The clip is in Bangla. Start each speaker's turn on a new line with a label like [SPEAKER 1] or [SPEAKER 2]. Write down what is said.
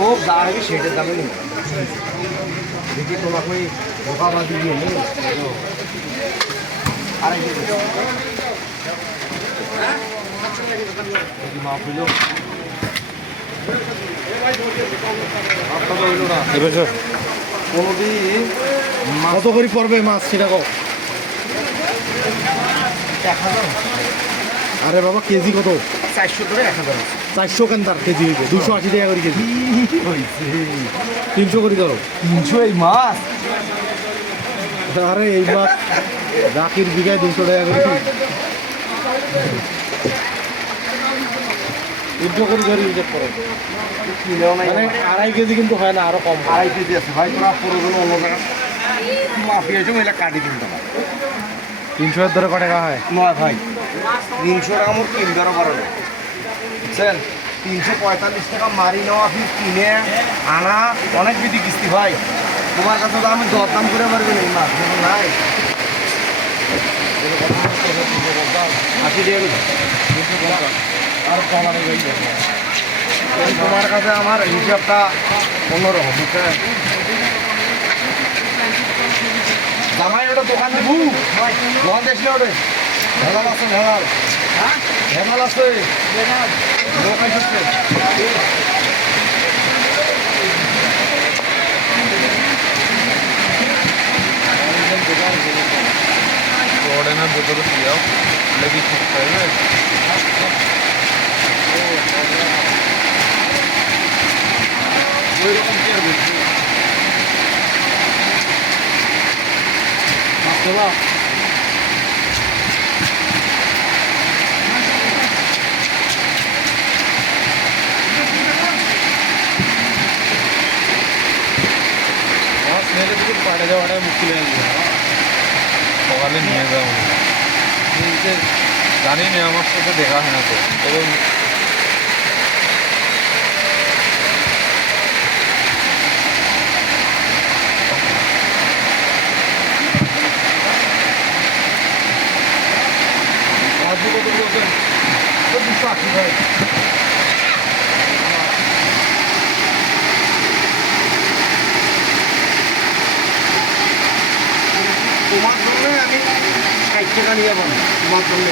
[SPEAKER 1] হোক যা হবে সেটার দামে নেব। দেখি তোমাকে ওই ধোকাবাজি দিয়ে নেই। আড়াই মাপ হইল মাপটা তো হইল না
[SPEAKER 2] এবছর
[SPEAKER 1] কোনোদিন
[SPEAKER 2] কত করে পড়বে মাছ সেটা
[SPEAKER 1] এক হাজার।
[SPEAKER 2] আরে বাবা কেজি কত?
[SPEAKER 1] চারশো করে এক হাজার
[SPEAKER 2] চারশো কেজি হইবে দুশো আশি টাকা করে কেজি।
[SPEAKER 1] হয়েছে
[SPEAKER 2] তিনশো করে ধরো।
[SPEAKER 1] তিনশো এই মাছ?
[SPEAKER 2] আরে এই মাছ রাখির বিঘায় দুশো টাকা করে কি? তিনশো করে ধরে হিসেব করো মানে আড়াই কেজি কিন্তু হয় না আরও কম হয়।
[SPEAKER 1] আড়াই কেজি আছে ভাই তোরা পুরোজন অন্য জায়গা মাফি আছে কাটি দিন তোমার
[SPEAKER 2] তিনশো ধরে ক টাকা হয়?
[SPEAKER 1] নয় ভাই। তিনশো টাকা মোট কিনতে পারো না বুঝছেন? তিনশো পঁয়তাল্লিশ টাকা মারি নেওয়া ফি কিনে আনা, অনেক বিধি কিস্তি ভাই। তোমার কাছে তো আমি দরদাম করে পারবেন এই মাছ যখন নাই। তোমার কাছে আমার হিসাবটা অন্যরকম, বুঝছেন? জামাই ওটা দোকান দেবু দোকান দেখলে ওটা। ভেজাল আছে ভেজাল। ভেজাল আছে। দোকান সত্যি
[SPEAKER 3] ordenar de todo cuidado. Le dije, ¿sabes? আমার স্মেলে থেকে পাড়ে যাওয়াটা মুশকিল হয়ে গেছে সকালে নিয়ে যাব জানি না আমার সাথে দেখা হয় না তো তবে
[SPEAKER 1] আজকে কত বলছেন তো দুশো আশি ভাই তোমার জন্য আমি ষাট টাকা নিয়ে যাব তোমার জন্য